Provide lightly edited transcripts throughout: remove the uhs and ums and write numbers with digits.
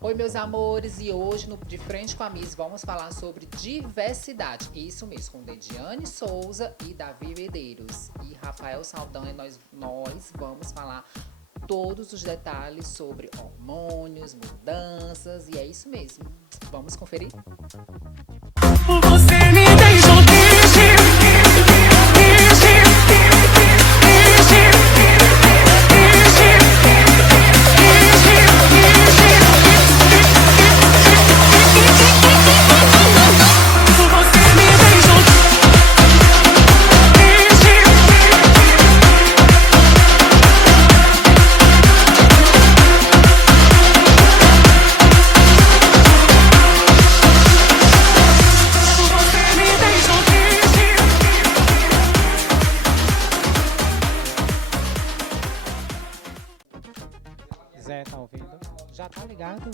Oi, meus amores, e hoje no De Frente com a Miss vamos falar sobre diversidade. Isso mesmo, com Dediane Souza e Davi Medeiros. E Rafael Saldanha, nós vamos falar todos os detalhes sobre hormônios, mudanças, e é isso mesmo. Vamos conferir? Você me deixou triste, triste, triste, você me deixou Zé, tá ouvindo? Já tá ligado?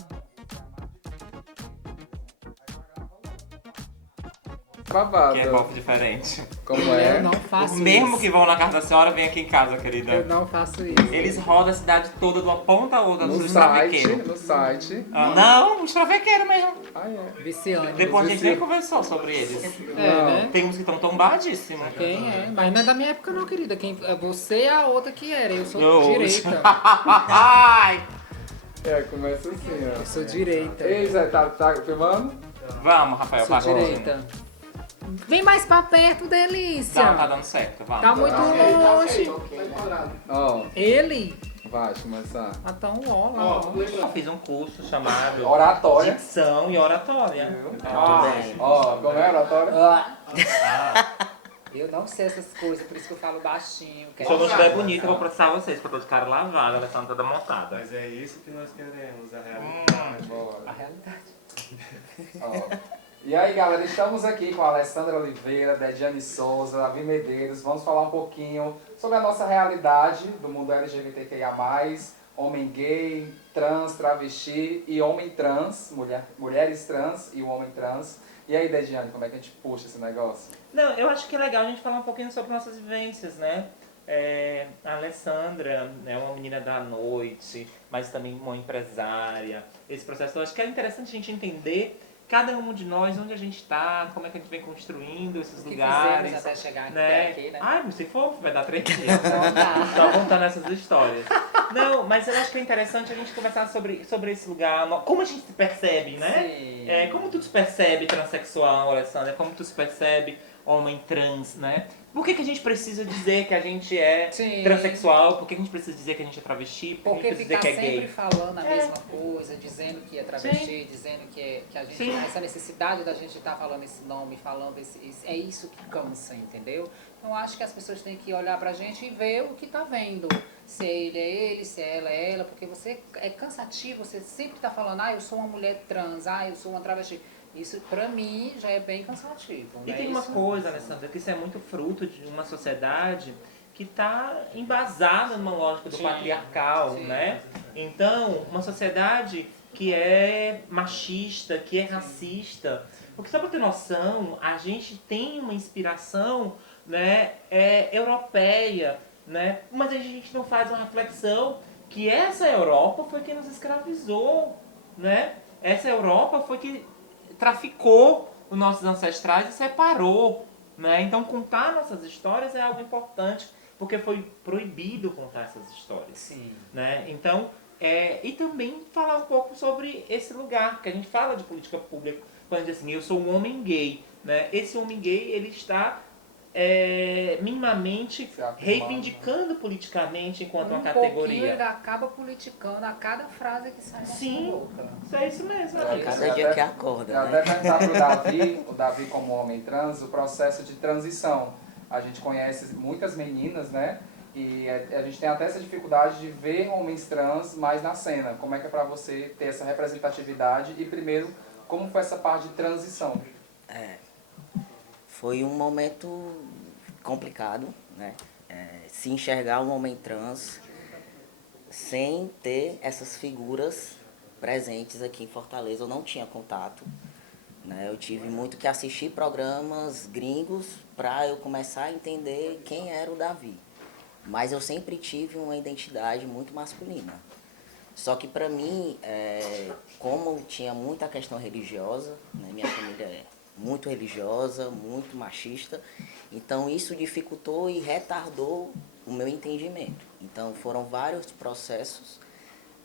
Babado. Que é golpe diferente. Como Eu é? não faço Os mesmos isso. que vão na casa da senhora vêm aqui em casa, querida. Eu não faço isso. Eles rodam a cidade toda de uma ponta a outra No dos site, travequeiros. no site. Não, os travequeiros mesmo. Ah, é. Viciante. Depois a gente nem conversou sobre eles. É, né? Tem uns que estão tombadíssimos. Quem é? Mas não é da minha época não, querida. Você é a outra que era. Eu sou Eu- direita. Ai! É, começa assim, ó. Eu sou direita. Ei, Zé, tá filmando? Vamos, Rafael, Sou passa direita. Vem mais pra perto, delícia. Não, tá dando certo, vamos. Tá muito longe. Ó, Ele? vai começar. Ah, tá um ó lá. ó. Eu fiz um curso chamado Oratória. Dicção e Oratória. Ó, como é oratória? Eu não sei essas coisas, por isso que eu falo baixinho. Se eu não estiver bonita, eu vou processar vocês, porque eu tô de cara lavada, ela tá toda montada. Mas é isso que nós queremos, a realidade. Bora. A realidade. Ó. E aí, galera, estamos aqui com a Alessandra Oliveira, Dediane Souza, Davi Medeiros. Vamos falar um pouquinho sobre a nossa realidade do mundo LGBTQIA+, homem gay, trans, travesti e homem trans, mulheres trans e o homem trans. E aí, Dediane, como é que a gente puxa esse negócio? Não, eu acho que é legal a gente falar um pouquinho sobre nossas vivências, né? A Alessandra é uma menina da noite, mas também uma empresária. Esse processo, eu acho que é interessante a gente entender cada um de nós, onde a gente está, como é que a gente vem construindo esses O que lugares. fizemos até chegar Né? aqui, né? Ai, se for, vai dar 3 dias. Não dá. Só contando essas histórias. Não, mas eu acho que é interessante a gente conversar sobre esse lugar, como a gente se percebe, né? Sim. Como tu se percebe transexual, Alessandra? Como tu se percebe homem trans, né? Por que a gente precisa dizer que a gente é Sim. transexual? Por que a gente precisa dizer que a gente é travesti? Por que Porque a gente precisa ficar dizer que é sempre gay? falando a mesma coisa, dizendo que é travesti, Sim. dizendo que a gente Sim. essa necessidade da gente estar falando esse nome, falando é isso que cansa, entendeu? Então acho que as pessoas têm que olhar pra gente e ver o que tá vendo. Se ele é ele, se ela é ela, porque você é cansativo, você sempre tá falando, eu sou uma mulher trans, eu sou uma travesti. Isso pra mim já é bem cansativo. E né? tem uma Isso- coisa, Alessandra, que isso é muito fruto de uma sociedade que está embasada numa lógica do Sim. patriarcal, Sim. né? Então, uma sociedade que é machista, que é racista. Porque só para ter noção, a gente tem uma inspiração, né, europeia, né? Mas a gente não faz uma reflexão que essa Europa foi quem nos escravizou, né? Essa Europa foi que traficou os nossos ancestrais e separou, né? Então contar nossas histórias é algo importante, porque foi proibido contar essas histórias, Sim. né? Então, e também falar um pouco sobre esse lugar, que a gente fala de política pública, quando diz assim, eu sou um homem gay, né? Esse homem gay, ele está minimamente Se afirmando. reivindicando politicamente enquanto uma pouquinho categoria. ele acaba politicando a cada frase que sai da Sim. sua boca. Isso é isso mesmo. É, Cada eu dia até- que acorda, Eu né? até perguntar pro Davi, o Davi como homem trans, o processo de transição. A gente conhece muitas meninas, né? E a gente tem até essa dificuldade de ver homens trans mais na cena. Como é que é pra você ter essa representatividade? E primeiro, como foi essa parte de transição? Foi um momento complicado, né? Se enxergar um homem trans sem ter essas figuras presentes aqui em Fortaleza, eu não tinha contato, né? Eu tive muito que assistir programas gringos para eu começar a entender quem era o Davi. Mas eu sempre tive uma identidade muito masculina. Só que para mim, tinha muita questão religiosa, né? Minha família é muito religiosa, muito machista, então isso dificultou e retardou o meu entendimento. Então foram vários processos,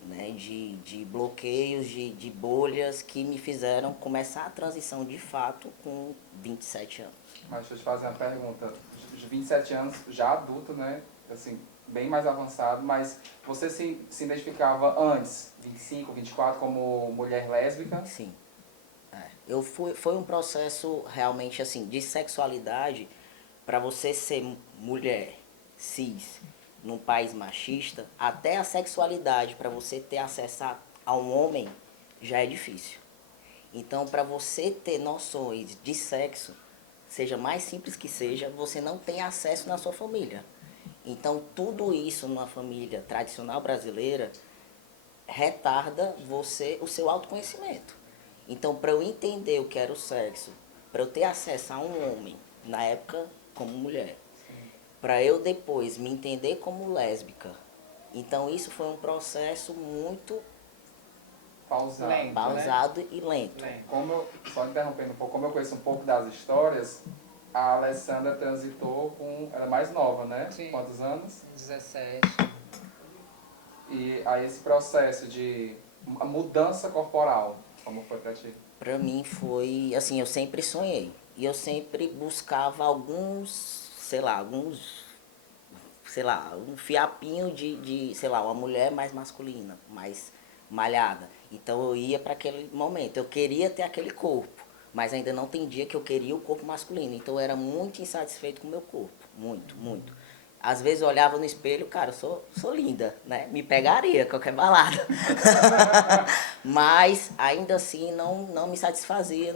né, de bloqueios, de bolhas que me fizeram começar a transição de fato com 27 anos. Mas deixa eu te fazer uma pergunta. De 27 anos, já adulto, né? Assim, bem mais avançado, mas você se identificava antes, 25, 24, como mulher lésbica? Sim. Foi um processo realmente assim, de sexualidade, para você ser mulher cis num país machista, até a sexualidade, para você ter acesso a um homem, já é difícil. Então, para você ter noções de sexo, seja mais simples que seja, você não tem acesso na sua família. Então, tudo isso numa família tradicional brasileira retarda o seu autoconhecimento. Então, para eu entender o que era o sexo, para eu ter acesso a um homem, na época como mulher, para eu depois me entender como lésbica, então isso foi um processo muito Pausado. Lento. pausado e lento. Só interrompendo um pouco, como eu conheço um pouco das histórias, a Alessandra transitou com... Ela é mais nova, né? Sim. Quantos anos? 17. E aí esse processo de a mudança corporal, como foi pra ti? Para mim foi, assim, eu sempre sonhei. E eu sempre buscava sei lá, um fiapinho sei lá, uma mulher mais masculina, mais malhada. Então eu ia para aquele momento. Eu queria ter aquele corpo, mas ainda não entendia que eu queria o corpo masculino. Então eu era muito insatisfeito com o meu corpo. Muito, muito. Às vezes eu olhava no espelho, cara, eu sou linda, né? Me pegaria qualquer balada. Mas ainda assim não me satisfazia.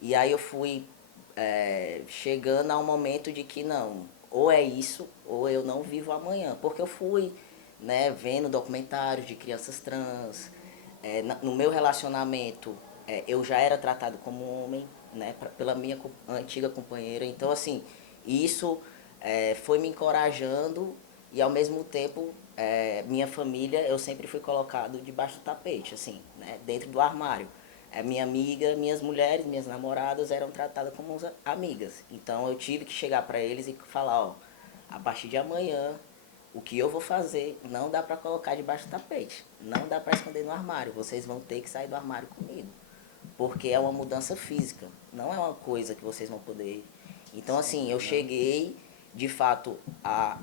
E aí eu fui chegando a um momento de que não, ou é isso, ou eu não vivo amanhã. Porque eu fui, né, vendo documentários de crianças trans. No meu relacionamento, eu já era tratado como homem, né, pela minha antiga companheira. Então, assim, isso foi me encorajando e, ao mesmo tempo, minha família, eu sempre fui colocado debaixo do tapete, assim, né, dentro do armário. Minha amiga, minhas mulheres, minhas namoradas eram tratadas como amigas. Então, eu tive que chegar para eles e falar, ó, a partir de amanhã, o que eu vou fazer não dá para colocar debaixo do tapete, não dá para esconder no armário, vocês vão ter que sair do armário comigo, porque é uma mudança física, não é uma coisa que vocês vão poder. Então, assim, eu cheguei, de fato, a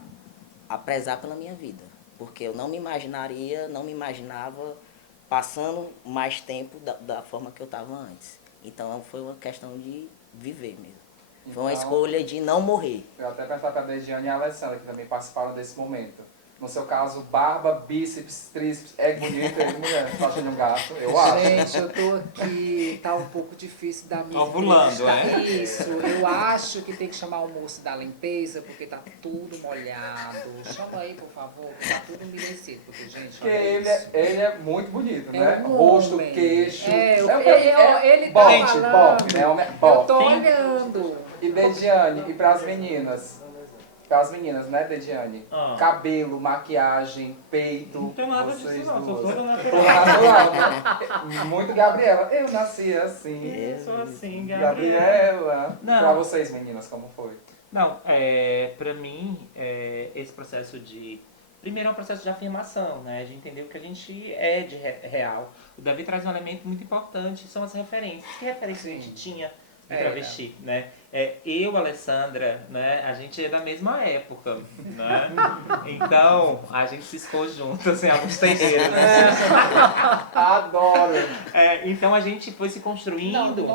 prezar pela minha vida, porque eu não me imaginava passando mais tempo da forma que eu estava antes. Então, foi uma questão de viver mesmo. Foi uma escolha de não morrer. Eu até perguntar para a Dejiane e a Alessandra, que também participaram desse momento. No seu caso, barba, bíceps, tríceps, é bonito, é mulher. Tá achando um gato? Eu acho. Gente, eu tô aqui, tá um pouco difícil da minha Ovulando, entrevista. Isso, eu acho que tem que chamar o moço da limpeza, porque tá tudo molhado. Chama aí, por favor, que tá tudo umedecido, porque, gente, Porque olha ele isso. é muito bonito, É né? um Rosto, homem. queixo. Ele tá bofe, falando. bofe, né? Homem- Eu bofe. tô olhando. E Dejiane, e pras meninas? Pras meninas, né, Dejiane? Ah. Cabelo, maquiagem, peito. Não tem nada vocês disso não, sou duas. toda Tô natural. natural, né? Muito Gabriela. Eu nasci assim. Eu sou assim, Gabriela. Gabriela. Não. Pra vocês, meninas, como foi? Não, pra mim, esse processo primeiro é um processo de afirmação, né? De entender o que a gente é de real. O Davi traz um elemento muito importante, são as referências. Que referências a gente tinha de travesti, né? Eu, Alessandra, né? A gente é da mesma época, né? Então, a gente se ciscou junto, assim, alguns terreiros, né? Adoro! Então, a gente foi se Não, construindo...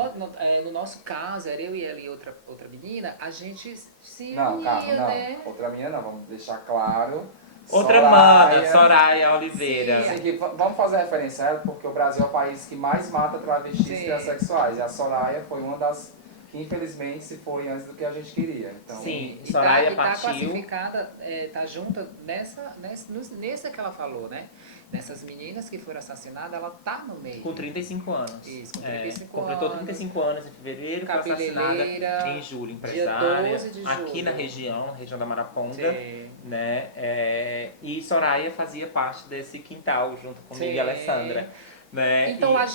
no nosso caso, era eu e ela e outra menina, a gente se Não, unia, calma, não. né? Outra menina não, vamos deixar claro. Outra mana, Soraya Oliveira. Sim, que vamos fazer referência a ela, porque o Brasil é o país que mais mata travestis Sim. e transexuais. E a Soraya foi uma das que, infelizmente, se foi antes do que a gente queria. Então, Sim, E Soraya tá partiu. classificada, tá junta nessa que ela falou, né? Nessas meninas que foram assassinadas, ela tá no meio. Com 35 anos. Isso, com 35 completou anos. 35 anos em fevereiro, foi assassinada Cabeleireira, em julho, dia empresária. 12 de Aqui julho. na região da Maraponga, Sim. né? E Soraya fazia parte desse quintal junto comigo Sim. e a Alessandra. né? Então E- a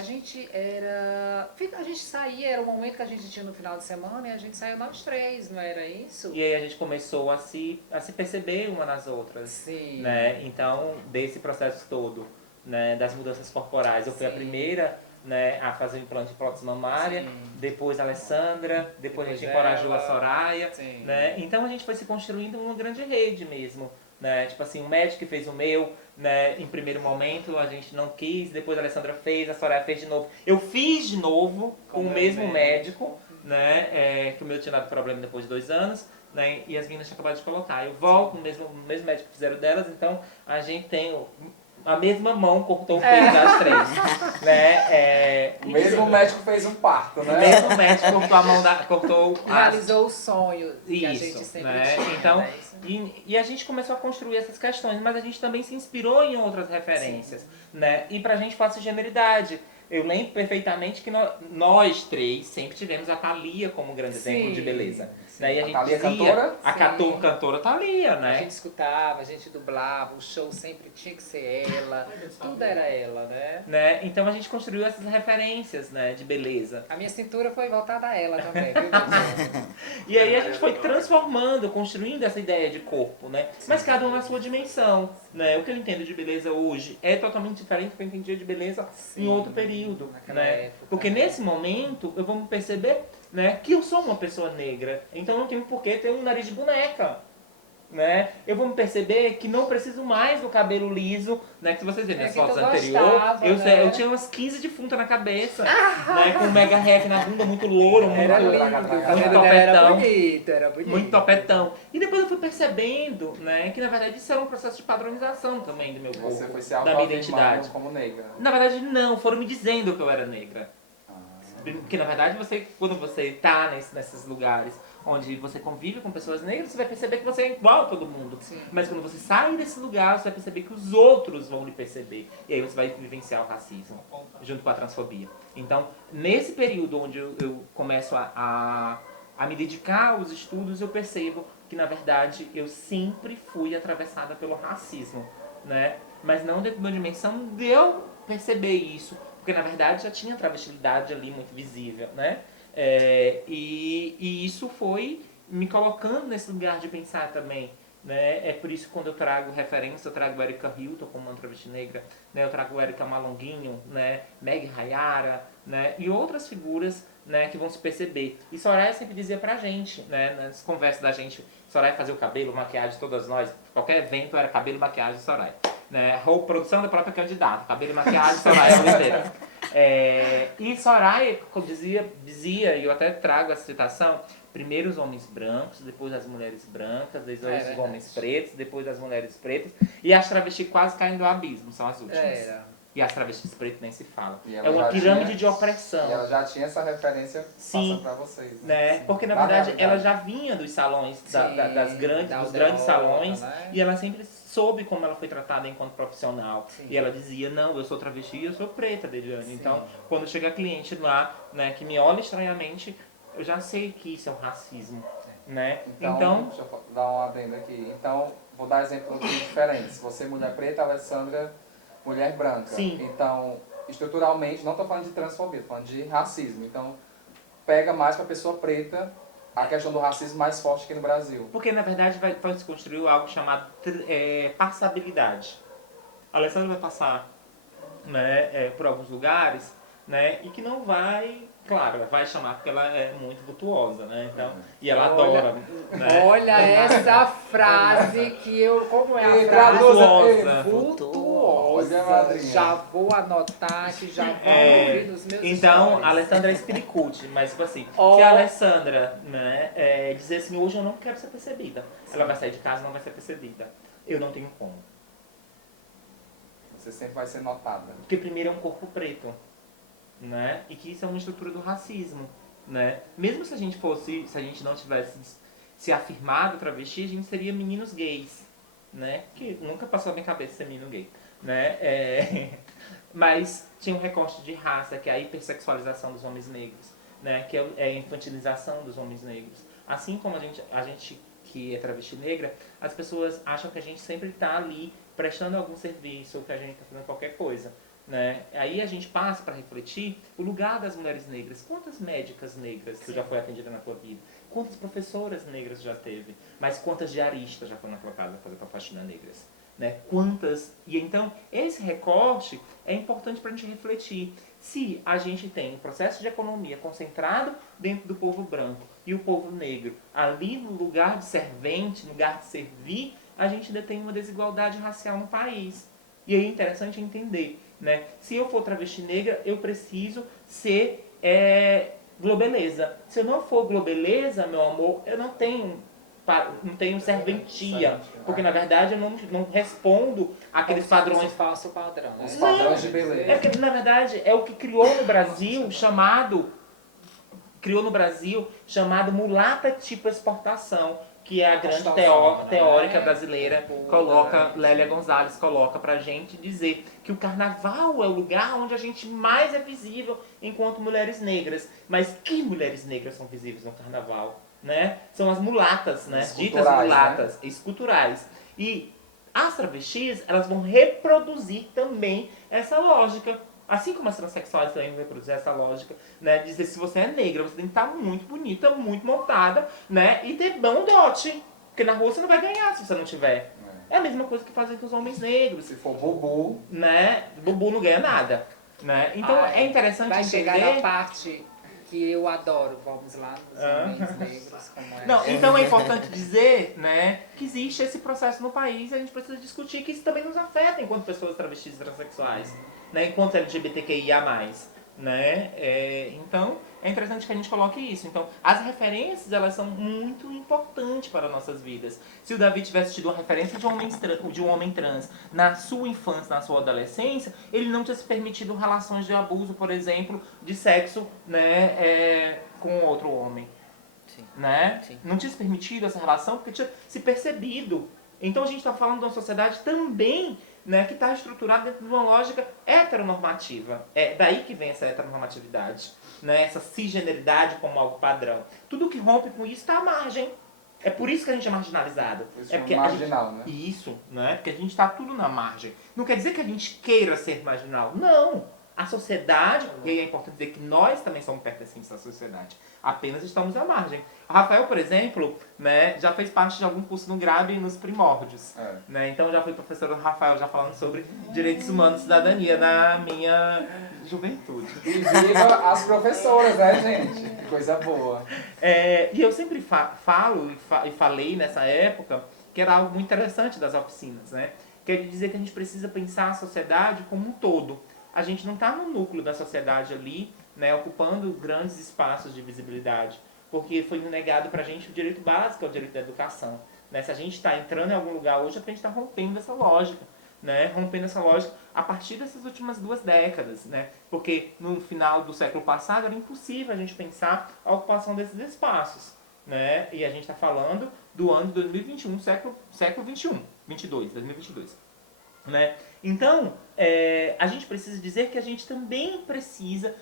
gente era. A gente saía, era o momento que a gente tinha no final de semana e a gente saía nós três, não era isso? E aí a gente começou a se perceber uma nas outras, Sim. né? Então, desse processo todo, né, das mudanças corporais, eu fui a Sim. primeira, né, a fazer o implante de prótese mamária, Sim. depois a Alessandra, depois a gente Depois encorajou a ela. Soraya, Sim. né? Então a gente foi se construindo uma grande rede mesmo, né? Tipo assim, o médico que fez o meu, né, em primeiro momento a gente não quis, depois a Alessandra fez, a Soraya fez de novo. Eu fiz de novo com o mesmo médico, né, que o meu tinha dado problema depois de 2 anos, né, e as meninas tinham acabado de colocar. Eu volto no mesmo médico que fizeram delas, então a gente tem a mesma mão cortou o peito das três, né? O mesmo médico fez um parto, O né? mesmo médico cortou a mão cortou as Realizou o sonho que a isso, gente sempre né? tinha. Então, né? Isso. e a gente começou a construir essas questões, mas a gente também se inspirou em outras referências, né? E pra gente passa generalidade. Eu lembro perfeitamente que nós três sempre tivemos a Thalia como grande exemplo de beleza. Né? E a A gente Thalia dizia, cantora? a cantora Thalia, A né? gente escutava, a gente dublava, o show sempre tinha que ser ela, tudo era ela, né? Então a gente construiu essas referências, né, de beleza. A minha cintura foi voltada a ela também, viu, Deus? E aí a gente foi transformando, construindo essa ideia de corpo, né? Mas cada um na sua dimensão, né? O que eu entendo de beleza hoje é totalmente diferente do que eu entendia de beleza em outro período, naquela né? época, Porque né? nesse momento eu vou me perceber, né, que eu sou uma pessoa negra, então não tenho por que ter um nariz de boneca. Né? Eu vou me perceber que não preciso mais do cabelo liso, né? Que se vocês verem É nas que tu fotos anteriores, gostava, eu, né? eu tinha umas 15 defuntas na cabeça, né? Com um mega rec na bunda, muito louro, muito, Era lindo, o cabelo dela era topetão. bonito, era bonito. Muito topetão. E depois eu fui percebendo, né, que na verdade isso era um processo de padronização também do meu corpo, Você foi se da minha autoafirmando identidade. como negra. Na verdade não, foram me dizendo que eu era negra. Porque na verdade quando você tá nesses lugares onde você convive com pessoas negras, você vai perceber que você é igual a todo mundo. Sim. Mas quando você sai desse lugar, você vai perceber que os outros vão lhe perceber. E aí você vai vivenciar o racismo, junto com a transfobia. Então, nesse período onde eu começo a me dedicar aos estudos, eu percebo que na verdade eu sempre fui atravessada pelo racismo, né? Mas não dentro de uma dimensão de eu perceber isso, porque na verdade já tinha travestilidade ali muito visível, né? E isso foi me colocando nesse lugar de pensar também, né? É por isso que quando eu trago referência, eu trago Erika Hilton como uma travesti negra, né? Eu trago Erika Malonguinho, né? Meg Hayara, né? E outras figuras, né, que vão se perceber. E Soraya sempre dizia pra gente, né, nas conversas da gente, Soraya fazia o cabelo, maquiagem, todas nós, qualquer evento era cabelo, maquiagem, Soraya. Né, roupa, produção da própria candidata, cabelo e maquiagem, Soraya Oliveira. E Soraya, como dizia, e eu até trago essa citação, primeiro os homens brancos, depois as mulheres brancas, depois os homens pretos, depois as mulheres pretas, e as travestis quase caindo no abismo, são as últimas. Era. E as travestis pretas nem se fala. E ela É uma já pirâmide tinha- de opressão. E ela já tinha essa referência Sim. passando pra vocês. Né? Porque na Na verdade realidade. ela já vinha dos salões, Sim, das grandes, da dos grandes Aldeota, salões, né? e ela sempre soube como ela foi tratada enquanto profissional. Sim. E ela dizia, não, eu sou travesti e eu sou preta, Dediane. Sim. Então, quando chega cliente lá, né, que me olha estranhamente, eu já sei que isso é um racismo. Né? Então, deixa eu dar um adendo aqui. Então, vou dar exemplos diferentes. Você, mulher preta, Alessandra, mulher branca. Sim. Então, estruturalmente, não estou falando de transfobia, estou falando de racismo. Então, pega mais para a pessoa preta a questão do racismo mais forte aqui no Brasil. Porque na verdade vai se construir algo chamado passabilidade. A Alessandra vai passar, né, por alguns lugares, né, e que não vai, claro, vai chamar porque ela é muito vultuosa, né, então, e ela Olha, adora, né. Olha essa frase que eu. Como é a E frase? Vultuosa. Vultuosa. Olha, madrinha. Já vou anotar que já vou ouvir nos meus Então, stories. a Alessandra é espiricute, mas tipo assim, Ó. se a Alessandra, né, dizer assim, hoje eu não quero ser percebida, ela vai sair de casa e não vai ser percebida. Eu não tenho como. Você sempre vai ser notada. Porque primeiro é um corpo preto, né? E que isso é uma estrutura do racismo, né? Mesmo se a gente não tivesse se afirmado travesti, a gente seria meninos gays, né? Que nunca passou na minha cabeça ser menino gay, né? Mas tinha um recorte de raça, que é a hipersexualização dos homens negros, né? Que é a infantilização dos homens negros. Assim como a gente que é travesti negra, as pessoas acham que a gente sempre está ali prestando algum serviço ou que a gente está fazendo qualquer coisa. né? Aí a gente passa para refletir o lugar das mulheres negras. Quantas médicas negras tu já foi atendida na tua vida? Quantas professoras negras já teve? Mas quantas diaristas já foram na tua casa fazer tua faxina negras? Né? Quantas? E então, esse recorte é importante para a gente refletir. Se a gente tem um processo de economia concentrado dentro do povo branco e o povo negro ali no lugar de servente, no lugar de servir, a gente ainda tem uma desigualdade racial no país. E aí é interessante entender, né? Se eu for travesti negra, eu preciso ser globeleza. Se eu não for globeleza, meu amor, eu não tenho serventia. Porque na verdade eu não respondo àqueles padrões. Falso padrão. Os Né? padrões de beleza. É porque na verdade é o que criou no Brasil chamado mulata tipo exportação, que é a grande teórica brasileira, Lélia Gonzalez coloca pra gente dizer que o carnaval é o lugar onde a gente mais é visível enquanto mulheres negras. Mas que mulheres negras são visíveis no carnaval? Né? São as mulatas, né? Ditas mulatas, né? Esculturais. E as travestis, elas vão reproduzir também essa lógica. Assim como as transexuais também vão reproduzir essa lógica, né? Dizer que se você é negra, você tem que estar muito bonita, muito montada, né? E ter bom dote. Porque na rua você não vai ganhar se você não tiver. É a mesma coisa que fazem com os homens negros. Se for bubu, né? Bubu não ganha nada. Né? Então é interessante vai entender... chegar na parte que eu adoro. Vamos lá, os homens negros, como é. Não, então é importante dizer, né, que existe esse processo no país e a gente precisa discutir que isso também nos afeta enquanto pessoas travestis e transexuais, né, enquanto LGBTQIA+. Né? Então, é interessante que a gente coloque isso. Então, as referências, elas são muito importantes para nossas vidas. Se o Davi tivesse tido uma referência de um homem trans na sua infância, na sua adolescência, ele não tinha se permitido relações de abuso, por exemplo, de sexo, né, com outro homem. Sim. Né? Sim. Não tinha se permitido essa relação porque tinha se percebido. Então, a gente está falando de uma sociedade também, né, que está estruturada dentro de uma lógica heteronormativa. É daí que vem essa heteronormatividade, né, essa cisgeneridade como algo padrão. Tudo que rompe com isso está à margem. É por isso que a gente é marginalizado. isso É é porque marginal, né? Isso, né? Porque a gente está tudo na margem. Não quer dizer que a gente queira ser marginal. Não! A sociedade, e aí é importante dizer que nós também somos pertencentes à sociedade. Apenas estamos à margem. O Rafael, por exemplo, né, já fez parte de algum curso no GRAB nos primórdios. Né? Então já fui professor do Rafael, já falando sobre direitos humanos e cidadania na minha juventude. E viva as professoras, né, gente? Que coisa boa. E eu sempre falo e falei nessa época que era algo muito interessante das oficinas, né? Quer dizer que a gente precisa pensar a sociedade como um todo. A gente não está no núcleo da sociedade ali, né, ocupando grandes espaços de visibilidade, porque foi negado para a gente o direito básico, é o direito da educação. Né? Se a gente está entrando em algum lugar hoje, é porque a gente está rompendo essa lógica. Né? Rompendo essa lógica a partir dessas últimas 2 décadas. Né? Porque no final do século passado era impossível a gente pensar a ocupação desses espaços. Né? E a gente está falando do ano de 2021, século 21, 2022. Né? Então, a gente precisa dizer que a gente também precisa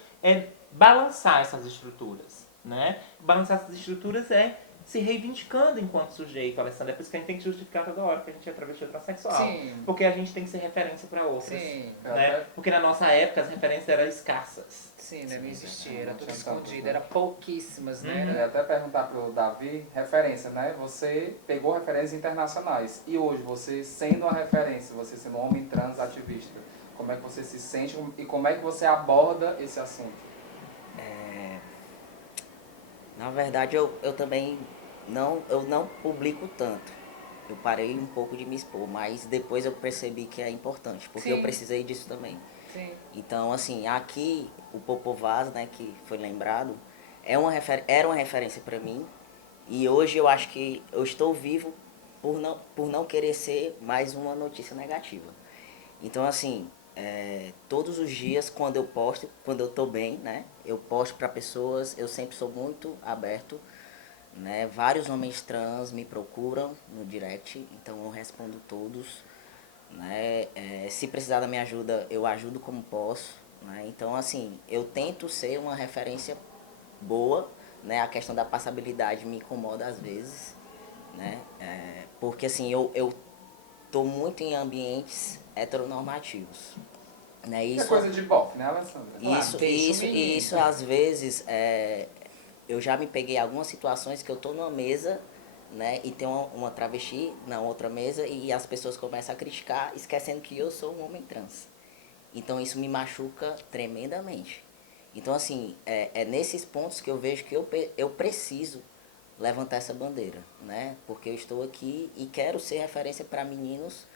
balançar essas estruturas. Né? Balançar essas estruturas é se reivindicando enquanto sujeito, Alessandra. É por isso que a gente tem que justificar toda hora que a gente é travesti ou transexual. Sim. Porque a gente tem que ser referência para outras. Sim. Né? Porque na nossa época as referências eram escassas. Sim, não existia, era não tudo tinha escondido, tanto, né? era pouquíssimas, né? Eu ia até perguntar pro Davi, referência, né? Você pegou referências internacionais e hoje você sendo uma referência, você sendo um homem trans ativista, como é que você se sente e como é que você aborda esse assunto? Na verdade, eu também não publico tanto. Eu parei um pouco de me expor, mas depois eu percebi que é importante, porque eu Sim. precisei disso também. Sim. Então, assim, aqui o Popovaz, né, que foi lembrado, era uma referência para mim. E hoje eu acho que eu estou vivo por não querer ser mais uma notícia negativa. Então, assim, todos os dias, quando eu posto, quando eu tô bem, né, eu posto para pessoas, eu sempre sou muito aberto, né, vários homens trans me procuram no direct, então eu respondo todos, né, se precisar da minha ajuda, eu ajudo como posso, né, então, assim, eu tento ser uma referência boa, né, a questão da passabilidade me incomoda às vezes, né, porque, assim, eu tô muito em ambientes heteronormativos. Né? É coisa de bofe, né, Alessandra? Isso, deixa o isso, menino. isso às vezes eu já me peguei em algumas situações que eu tô numa mesa, né, e tem uma travesti na outra mesa e as pessoas começam a criticar, esquecendo que eu sou um homem trans. Então isso me machuca tremendamente. Então assim, é nesses pontos que eu vejo que eu preciso levantar essa bandeira, né? Porque eu estou aqui e quero ser referência para meninos,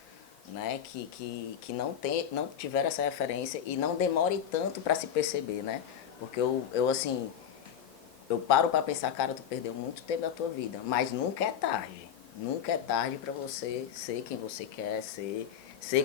né, que não tiveram essa referência e não demore tanto para se perceber, né? Porque eu assim, eu paro para pensar, cara, tu perdeu muito tempo da tua vida, mas nunca é tarde. Nunca é tarde para você ser quem você quer ser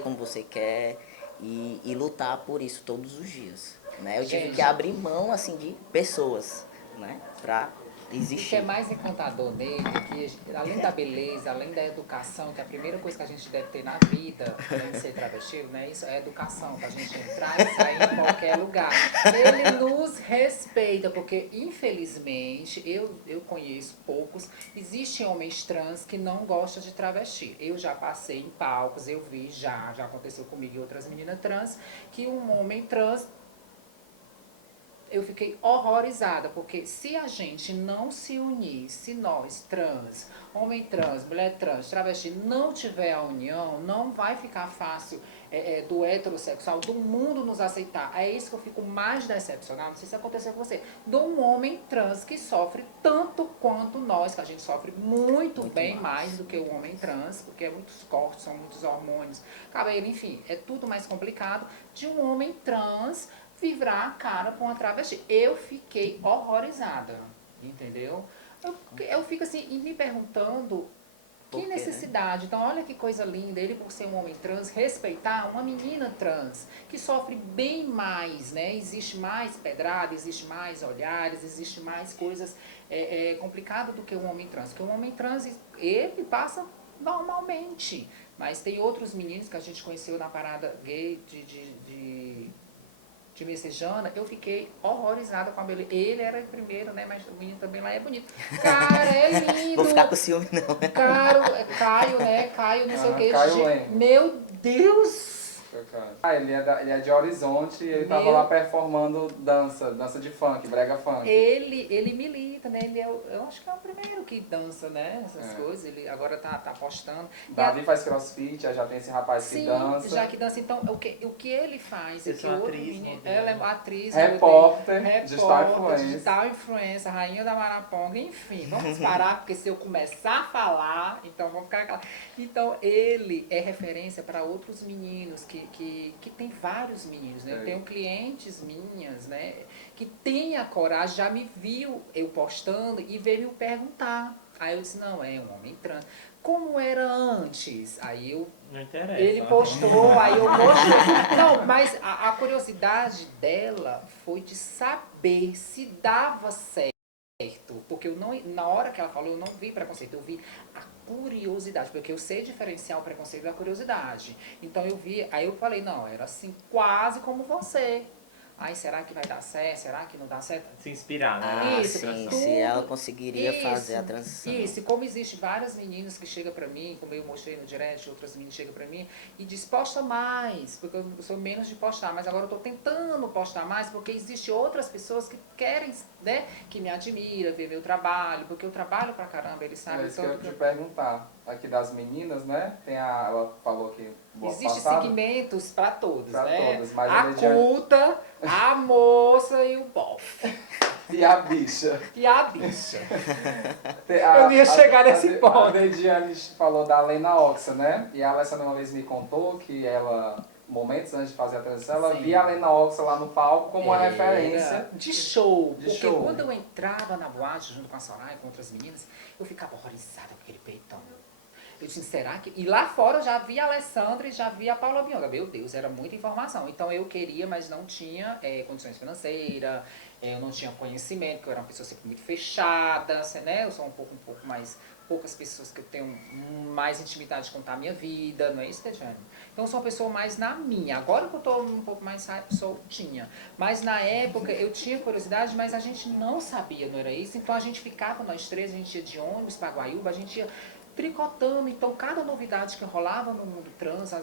como você quer e lutar por isso todos os dias, né? Eu tive Gente. que abrir mão assim de pessoas, né, para O que é existir. mais encantador nele é que, além da beleza, além da educação, que a primeira coisa que a gente deve ter na vida, além de ser travesti, né, isso é educação, pra gente entrar e sair em qualquer lugar. Ele nos respeita, porque, infelizmente, eu conheço poucos, existem homens trans que não gostam de travesti. Eu já passei em palcos, eu vi, já aconteceu comigo e outras meninas trans, que um homem trans eu fiquei horrorizada, porque se a gente não se unir, se nós, trans, homem trans, mulher trans, travesti, não tiver a união, não vai ficar fácil do heterossexual, do mundo nos aceitar. É isso que eu fico mais decepcionada, não sei se aconteceu com você, de um homem trans que sofre tanto quanto nós, que a gente sofre muito bem mais do que o homem trans, porque é muitos cortes, são muitos hormônios, cabelo, enfim, é tudo mais complicado, de um homem trans virar a cara com uma travesti. Eu fiquei horrorizada, entendeu? Eu fico assim, e me perguntando Por que quê, né? necessidade. Então, olha que coisa linda, ele por ser um homem trans, respeitar uma menina trans, que sofre bem mais, né? Existe mais pedrada, existe mais olhares, existe mais coisas complicadas do que um homem trans. Porque um homem trans, ele passa normalmente. Mas tem outros meninos que a gente conheceu na parada gay de Messejana, eu fiquei horrorizada com a beleza. Ele era o primeiro, né? Mas o menino também lá é bonito. Cara, é lindo. Vou ficar com ciúme não. Caio, né? Caio, não sei o que. Caio Leme. Meu Deus! Ele é de Horizonte e ele tava lá performando dança de funk, brega funk. Ele milita, né? Ele eu acho que é o primeiro que dança, né? Essas coisas. Ele agora tá postando. Davi faz crossfit, já tem esse rapaz que Sim, dança. já que dança. Então, o que ele faz? Vocês que são outro atriz, menino- modelo. ela é atriz, Repórter, digital influencer. digital influencer, rainha da Maraponga, enfim. Vamos parar, porque se eu começar a falar, então vamos ficar aquela... Então, ele é referência para outros meninos, que tem vários meninos, né? Eu tenho clientes minhas, né? Que tem a coragem, já me viu eu postando e veio me perguntar. Aí eu disse, não, é um homem trans. Como era antes? Aí eu Não interessa. ele postou, aí eu mostrei. Não, mas a curiosidade dela foi de saber se dava certo. Porque eu não, na hora que ela falou, eu não vi preconceito, eu vi a curiosidade, porque eu sei diferenciar o preconceito da curiosidade. Então eu vi, aí eu falei, não, era assim, quase como você. Ai, será que vai dar certo? Será que não dá certo? Se inspirar, né? Ah, Isso, sim, tudo. se ela conseguiria fazer a Isso, transição. Isso, e como existe várias meninas que chegam pra mim, como eu mostrei no direct, outras meninas chegam pra mim e diz, posta mais, porque eu sou menos de postar, mas agora eu tô tentando postar mais, porque existem outras pessoas que querem, né, que me admiram, ver meu trabalho, porque eu trabalho pra caramba, eles sabem. É isso que eu ia te perguntar. Aqui das meninas, né? Ela falou que Existem segmentos para todos, pra né? todos, mas a culta, a moça e o bofe. E a bicha. E a bicha. Eu ia chegar nesse ponto. A Dediane falou da Lena Oxa, né? E a Alessandra uma vez me contou que ela, momentos antes de fazer a transição, ela Sim. via a Lena Oxa lá no palco como uma referência. De show. De Porque show. quando eu entrava na boate junto com a Soraya, com outras meninas, eu ficava horrorizada com aquele peitão. Eu disse, será que... E lá fora eu já via a Alessandra e já via a Paula Bionga. Meu Deus, era muita informação. Então eu queria, mas não tinha condições financeiras, eu não tinha conhecimento, porque eu era uma pessoa sempre muito fechada, né? Eu sou um pouco mais... Poucas pessoas que eu tenho mais intimidade de contar a minha vida, não é isso, Tejane? Então eu sou uma pessoa mais na minha. Agora que eu tô um pouco mais soltinha. Mas na época eu tinha curiosidade, mas a gente não sabia, não era isso? Então a gente ficava, nós três, a gente ia de ônibus para Guaiúba, a gente ia tricotando. Então, cada novidade que rolava no mundo trans,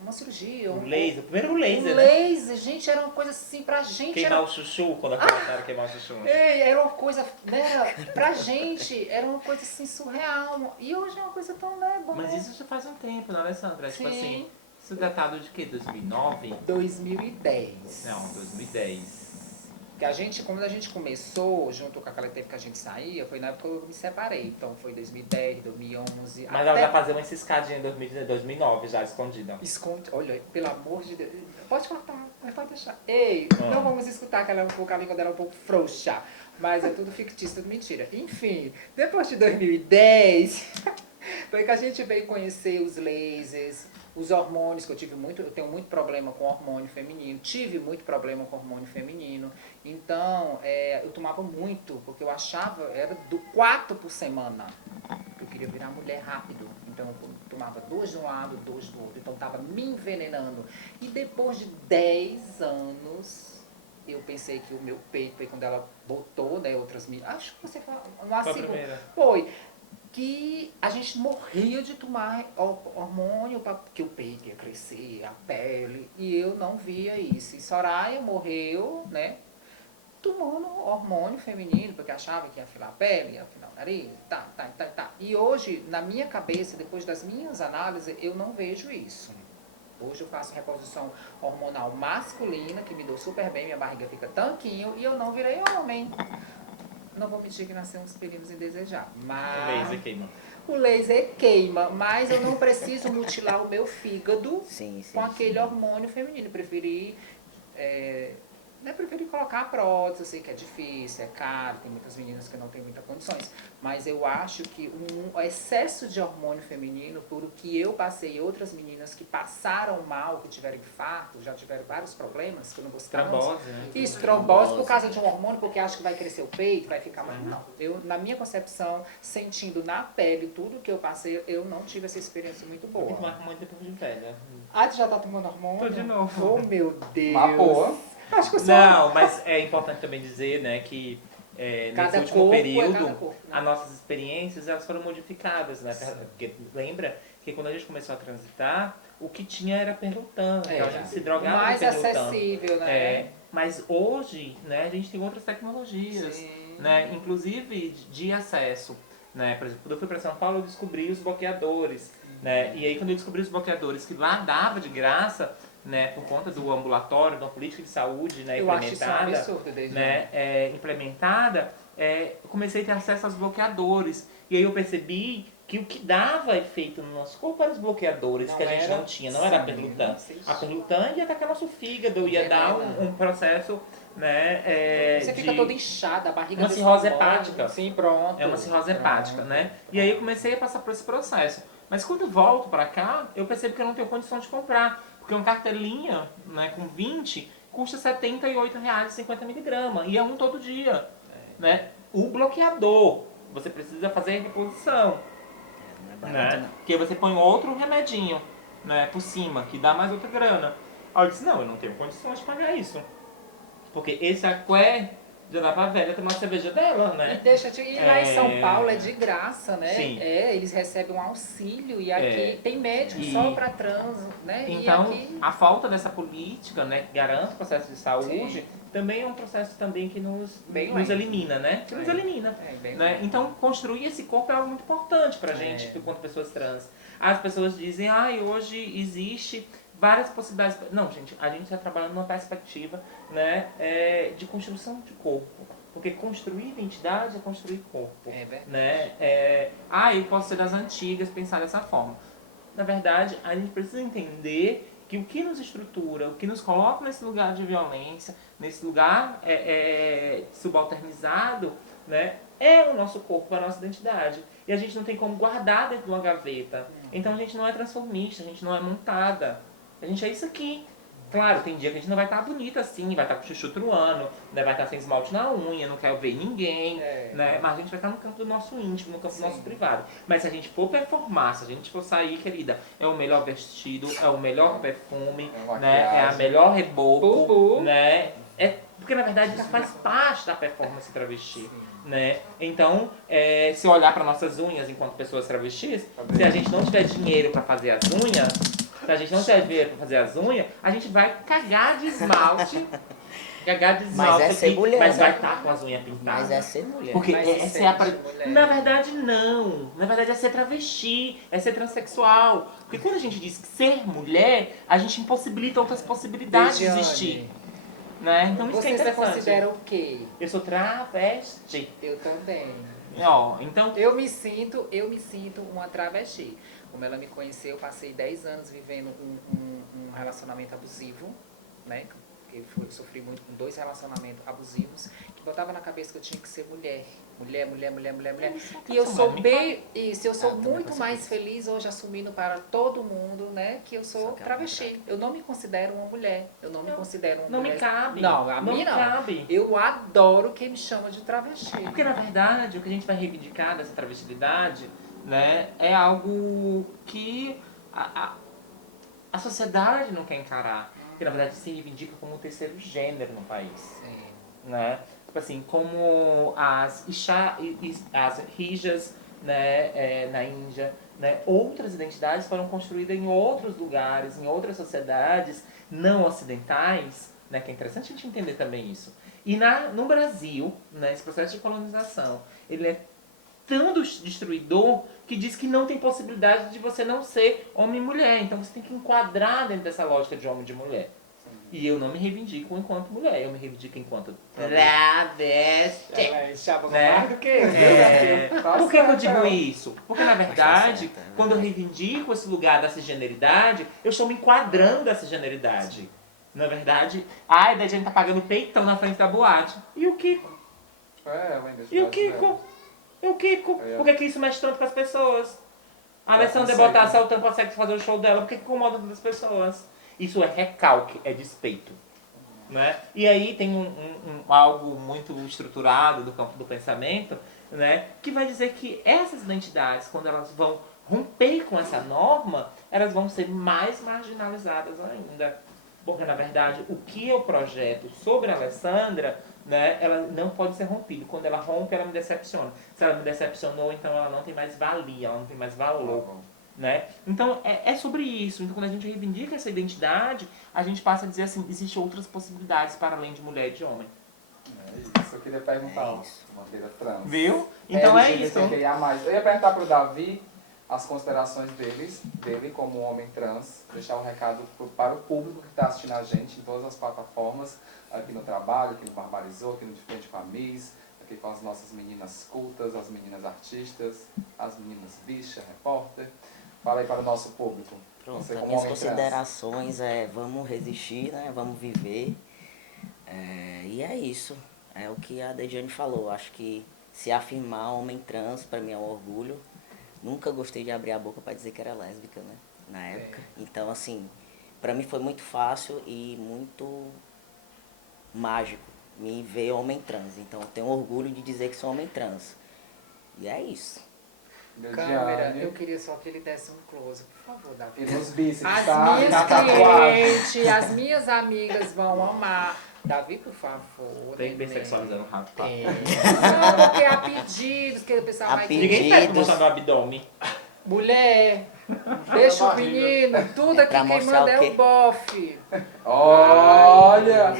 uma cirurgia, O laser, primeiro o laser, um né? laser, gente, era uma coisa assim, pra gente Queimar era... o chuchu, quando começaram a queimar o chuchu. Era uma coisa, né, pra gente, era uma coisa assim, surreal. E hoje é uma coisa tão, né, bom. Mas isso já faz um tempo, né, Alessandra? Tipo Sim. assim, isso é datado de quê? 2009? 2010. Não, 2010. Que a gente, quando a gente começou, junto com aquela tempo que a gente saía, foi na época que eu me separei. Então foi 2010, 2011. Mas ela já fazia uma ciscadinha em 2009, já escondida. Esconde, olha, pelo amor de Deus. Pode cortar, mas pode deixar. Ei, não vamos escutar que ela é um pouco, a língua dela é um pouco frouxa. Mas é tudo fictício, tudo mentira. Enfim, depois de 2010, foi que a gente veio conhecer os lasers, os hormônios, que eu tenho muito problema com hormônio feminino, tive muito problema com hormônio feminino. Então, eu tomava muito, porque eu achava, era 4 por semana. Eu queria virar mulher rápido. Então, eu tomava 2 de um lado, 2 do outro. Então, estava me envenenando. E depois de 10 anos, eu pensei que o meu peito, foi quando ela botou, né, outras meninas. Acho que você falou, uma Foi a segunda. primeira. Foi. Que a gente morria de tomar hormônio para que o peito ia crescer, a pele, e eu não via isso. E Soraya morreu, né, tomando hormônio feminino, porque achava que ia afilar a pele, ia afilar o nariz, tá. E hoje, na minha cabeça, depois das minhas análises, eu não vejo isso. Hoje eu faço reposição hormonal masculina, que me deu super bem, minha barriga fica tanquinho, e eu não virei homem. Não vou mentir que nasceu uns pelinhos indesejados, O mas... laser queima. O laser queima, mas eu não preciso mutilar o meu fígado Sim, sim. com aquele hormônio feminino. Preferi colocar a prótese, eu sei que é difícil, é caro, tem muitas meninas que não têm muitas condições. Mas eu acho que o excesso de hormônio feminino, por o que eu passei e outras meninas que passaram mal, que tiveram infarto, já tiveram vários problemas, que eu não vou citar nomes. Trombose, né? Isso, trombose por causa de um hormônio, porque acha que vai crescer o peito, vai ficar mais... Não, eu, na minha concepção, sentindo na pele tudo que eu passei, eu não tive essa experiência muito Tem que boa. tomar muito depois de velha. Ah, tu já tá tomando hormônio? Tô de novo. Oh, meu Deus. Uma boa. Acho que eu sou... Não, mas é importante também dizer, né, que Cada nesse último corpo é período, cada corpo, né? as nossas experiências elas foram modificadas, né? Porque lembra que quando a gente começou a transitar, o que tinha era Perlutan, então a gente se drogava mais com Perlutan. acessível, né? Mas hoje, né, a gente tem outras tecnologias, Sim. né, inclusive de acesso. Né? Por exemplo, quando eu fui para São Paulo, eu descobri os bloqueadores. Né? E aí, quando eu descobri os bloqueadores, que lá dava de graça, né, por conta do ambulatório, da política de saúde, né, Eu acho isso um implementada, absurdo desde né, implementada, eu comecei a ter acesso aos bloqueadores. E aí eu percebi que o que dava efeito no nosso corpo eram os bloqueadores, Não que a gente era não tinha, não era a sangue, Perlutan. não existe. A Perlutan ia atacar nosso fígado, ia dar um processo, né, Você de... fica toda inchada, a barriga... uma desse cirrose tamanho. hepática. Sim, pronto. É uma cirrose hepática, né? E aí eu comecei a passar por esse processo. Mas quando eu volto pra cá, eu percebo que eu não tenho condição de comprar. Porque uma cartelinha, né, com 20, custa R$ 78,50 mg. E é um todo dia. Né? O bloqueador, você precisa fazer reposição. Não é barato, Né? não. Porque você põe outro remedinho, né, por cima, que dá mais outra grana. Aí eu disse, não, eu não tenho condições de pagar isso. Porque esse aqué já dá pra velha tomar a cerveja dela, E né? e lá em São Paulo é de graça, né? Sim. Eles recebem um auxílio e aqui tem médico E- só para trans, né? Então, e aqui... a falta dessa política, né, que garante o processo de saúde, também é um processo também que nos lento. elimina, né? Que nos elimina. bem Né? Então, construir esse corpo é algo muito importante pra gente, enquanto pessoas trans. As pessoas dizem, hoje existe várias possibilidades. Não, gente, a gente está trabalhando numa perspectiva, né, de construção de corpo. Porque construir identidade é construir corpo. É verdade. Né? Eu posso ser das antigas, pensar dessa forma. Na verdade, a gente precisa entender que o que nos estrutura, o que nos coloca nesse lugar de violência, nesse lugar subalternizado, né, é o nosso corpo, a nossa identidade. E a gente não tem como guardar dentro de uma gaveta. Então a gente não é transformista, a gente não é montada. A gente é isso aqui. Claro, tem dia que a gente não vai estar bonita assim, vai estar com o chuchu truando, né, vai estar sem esmalte na unha, não quer ver ninguém, né? Mas a gente vai estar no campo do nosso íntimo, no campo do nosso privado. Mas se a gente for performar, se a gente for sair, querida, é o melhor vestido, é o melhor perfume, É né? É a maquiagem. melhor reboco, né? É Porque na verdade isso faz parte da performance travesti, né? Então, se olhar para nossas unhas enquanto pessoas travestis, se a gente não tiver dinheiro para fazer as unhas, se a gente não tiver dinheiro para fazer as unhas, a gente vai cagar de esmalte. Cagar de esmalte Mas é ser aqui, mulher, mas né? vai estar com as unhas pintadas. Mas é ser mulher. Porque Mas essa se é a sente mulher. Na verdade, não. Na verdade, é ser travesti, é ser transexual. Porque quando a gente diz que ser mulher, a gente impossibilita outras possibilidades de Regiane, existir. Né? Então isso que é Você se interessante. considera o quê? Eu sou travesti. Eu também. Ó, então. Eu me sinto uma travesti. Como ela me conheceu, eu passei 10 anos vivendo um relacionamento abusivo, né? Eu sofri muito com 2 relacionamentos abusivos, que botava na cabeça que eu tinha que ser mulher. Mulher. E eu sou bem. Isso, eu sou também muito passei mais por isso. feliz hoje assumindo para todo mundo, né? Que eu Só sou que é travesti. Eu não me considero uma mulher. Eu não me considero uma Não mulher. me cabe. Não, a Não mim me não. cabe. Eu adoro quem me chama de travesti. Porque na verdade o que a gente vai reivindicar dessa travestilidade, né, é algo que a sociedade não quer encarar. Que na verdade se reivindica como um terceiro gênero no país. Sim. Né? Tipo assim, como as rijas, né, na Índia, né, outras identidades foram construídas em outros lugares, em outras sociedades não ocidentais, né, que é interessante a gente entender também isso. E no Brasil, né, esse processo de colonização, ele é tão destruidor que diz que não tem possibilidade de você não ser homem e mulher. Então você tem que enquadrar dentro dessa lógica de homem e de mulher. E eu não me reivindico enquanto mulher, eu me reivindico enquanto travesti. Ela chama Né? mais do que eu. Tá Por que eu certo, digo ela. isso? Porque na tá verdade, certo, é quando eu reivindico esse lugar da cisgeneridade, eu estou me enquadrando da cisgeneridade. Na verdade, a gente tá pagando peitão na frente da boate. E o Kiko? E o Kiko? E o Kiko? É. Por que isso mexe tanto com as pessoas? A Alessandra consegue. botar saltando consegue fazer o show dela, por que incomoda tantas pessoas? Isso é recalque, é despeito. Né? E aí tem algo muito estruturado do campo do pensamento, né, que vai dizer que essas identidades, quando elas vão romper com essa norma, elas vão ser mais marginalizadas ainda. Porque, na verdade, o que eu projeto sobre a Alessandra, né, ela não pode ser rompido. Quando ela rompe, ela me decepciona. Se ela me decepcionou, então ela não tem mais valia, ela não tem mais valor. Né? Então é sobre isso. Então quando a gente reivindica essa identidade, a gente passa a dizer assim, existem outras possibilidades para além de mulher e de homem. É isso, eu queria perguntar, Bandeira Trans. Viu? Então é isso. LGBTQIA+. Eu ia perguntar pro Davi as considerações dele como homem trans, deixar um recado para o público que está assistindo a gente em todas as plataformas, aqui no trabalho, aqui no Barbarizou, aqui no De Frente com a Miss, aqui com as nossas meninas cultas, as meninas artistas, as meninas bicha, repórter. Fala aí para o nosso público. Pronto, Você as como minhas homem trans. considerações é vamos resistir, né? Vamos viver. E é isso. É o que a Dejane falou. Acho que se afirmar homem trans, para mim é um orgulho. Nunca gostei de abrir a boca para dizer que era lésbica, né? Na época. Então, assim, para mim foi muito fácil e muito mágico me ver homem trans. Então, eu tenho orgulho de dizer que sou homem trans. E é isso. Câmera, Lidiane. eu queria só que ele desse um close, por favor, Davi. E nos bíceps, As tá? minhas Na tatuagem. clientes, as minhas amigas vão amar. Davi, por favor. Tem neném. hipersexualizando o rapaz. Não, porque há pedidos que o pessoal Há vai pedidos. Ninguém pede mostrar no abdômen. Mulher, deixa o menino, tudo É aqui pra quem mostrar manda o é quê? o bofe. Olha!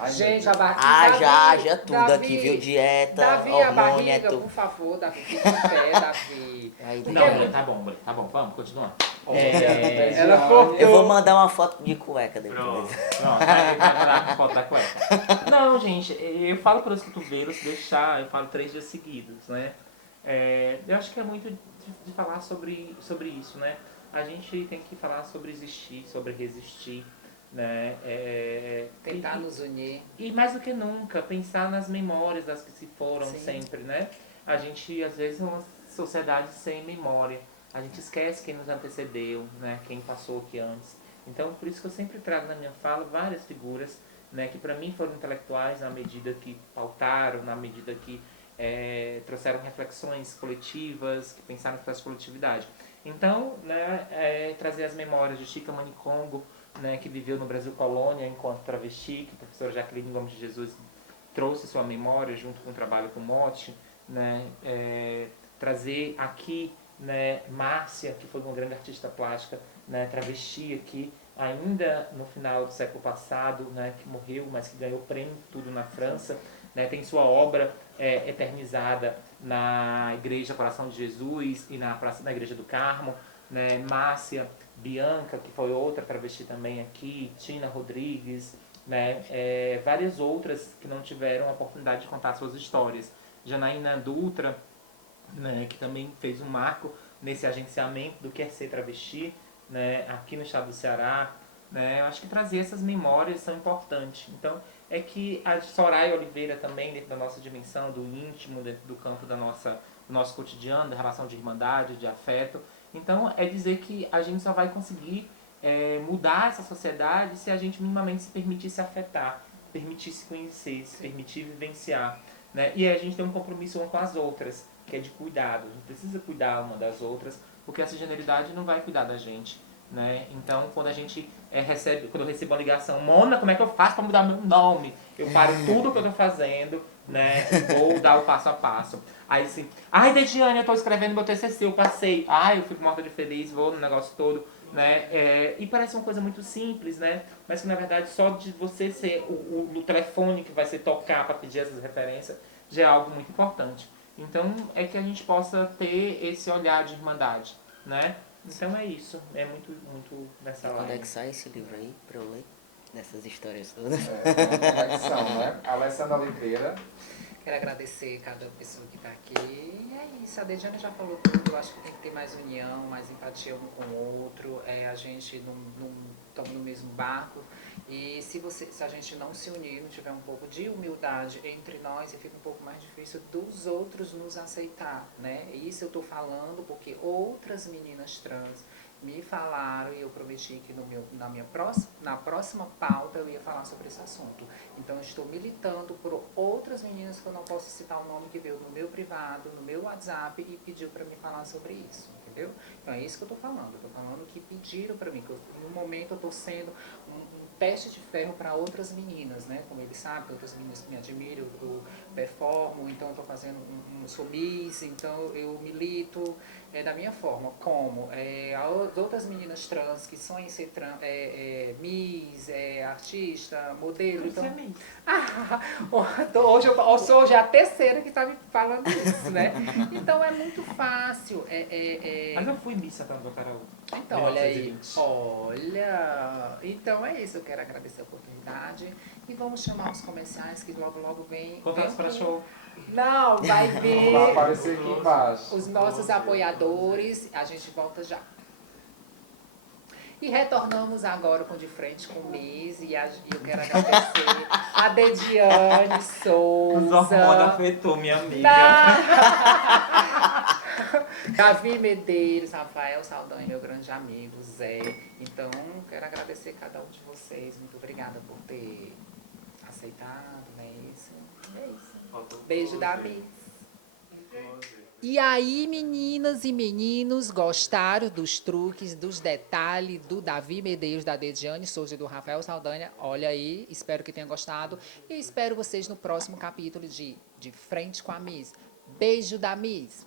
Ai, Gente, a barriga. Haja tudo aqui, viu? Dieta, Davi, a hormônio, barriga, é tudo. por favor, Davi, fica em pé, Davi. Aí, Porque- Não, tá bom, vamos continuar. Ela cortou. eu vou mandar uma foto de cueca depois. Pronto, aí vai mandar a foto da cueca. Não, gente, eu falo pelos cotovelos, se deixar, eu falo 3 dias seguidos, né? Eu acho que é muito de falar sobre isso, né? A gente tem que falar sobre existir, sobre resistir, né? Tentar nos unir. E mais do que nunca, pensar nas memórias das que se foram Sim. sempre, né? A gente, às vezes, é uma sociedade sem memória. A gente esquece quem nos antecedeu, né? Quem passou aqui antes. Então, por isso que eu sempre trago na minha fala várias figuras, né? Que para mim foram intelectuais na medida que pautaram, na medida que trouxeram reflexões coletivas, que pensaram nessa coletividade. Então, né? Trazer as memórias de Chica Manicongo, né, que viveu no Brasil Colônia enquanto travesti, que a professora Jaqueline Gomes de Jesus trouxe sua memória junto com o trabalho com o Mote, né, trazer aqui, né, Márcia, que foi uma grande artista plástica, né, travesti aqui, ainda no final do século passado, né, que morreu, mas que ganhou prêmio tudo na França, né, tem sua obra eternizada na Igreja Coração de Jesus e na Igreja do Carmo, né, Márcia, Bianca, que foi outra travesti também aqui, Tina Rodrigues, né, várias outras que não tiveram a oportunidade de contar suas histórias. Janaína Dutra, né, que também fez um marco nesse agenciamento do que é ser travesti, né, aqui no estado do Ceará, né, eu acho que trazer essas memórias são importantes. Então, é que a Soraya Oliveira também, dentro da nossa dimensão, do íntimo, dentro do campo do nosso cotidiano, da relação de irmandade, de afeto. Então, é dizer que a gente só vai conseguir mudar essa sociedade se a gente minimamente se permitir se afetar, permitir se conhecer, se permitir vivenciar. Né? E a gente tem um compromisso uma com as outras, que é de cuidado. A gente precisa cuidar uma das outras, porque essa generalidade não vai cuidar da gente. Né? Então, quando a gente quando eu recebo uma ligação, Mona, como é que eu faço para mudar meu nome? Eu paro tudo que eu tô fazendo, né? E vou dar o passo a passo. Aí assim, ai, Dediane, eu tô escrevendo meu TCC, eu passei. Ai, eu fico morta de feliz, vou no negócio todo, né? E parece uma coisa muito simples, né? Mas que na verdade só de você ser o telefone que vai se tocar para pedir essas referências já é algo muito importante. Então, é que a gente possa ter esse olhar de irmandade, né? Então é isso, é muito, muito nessa Quando é linha. que sai esse livro aí pra eu ler? Dessas histórias todas. Conexão, né? Alessandra Oliveira. Quero agradecer cada pessoa que está aqui. E é isso, a Dediane já falou tudo. Eu acho que tem que ter mais união, mais empatia um com o outro. A gente não estamos no mesmo barco. E se a gente não se unir, não tiver um pouco de humildade entre nós, fica um pouco mais difícil dos outros nos aceitar, né? Isso eu estou falando porque outras meninas trans me falaram e eu prometi que na próxima pauta eu ia falar sobre esse assunto. Então eu estou militando por outras meninas que eu não posso citar o nome, que veio no meu privado, no meu WhatsApp e pediu para me falar sobre isso, entendeu? Então é isso que eu estou falando. Eu estou falando que pediram para mim, que no momento eu estou sendo um teste de ferro para outras meninas, né? Como eles sabem, outras meninas que me admiram, eu performo, então eu estou fazendo sou Miss, então eu milito da minha forma, como as outras meninas trans que sonham em ser Miss, artista, modelo. Então, hoje é a terceira que está me falando isso, né? Então é muito fácil. Mas eu fui Miss Santana do Pará. Então, olha aí. Olha. Então é isso. Eu quero agradecer a oportunidade. E vamos chamar os comerciais que logo, logo vem. Contratos para show. Não, vai ver Vai aparecer aqui embaixo. os nossos apoiadores. A gente volta já. E retornamos agora com De Frente com o Miss. E eu quero agradecer a Dediane Souza. Os hormônios afetou minha amiga. Davi Medeiros, Rafael Saldanha, meu grande amigo, Zé. Então, quero agradecer a cada um de vocês. Muito obrigada por ter aceitado, né? Isso. É isso. Beijo da Miss. E aí, meninas e meninos, gostaram dos truques, dos detalhes do Davi Medeiros, da Dediane Souza e do Rafael Saldanha? Olha aí, espero que tenham gostado. E espero vocês no próximo capítulo de Frente com a Miss. Beijo da Miss.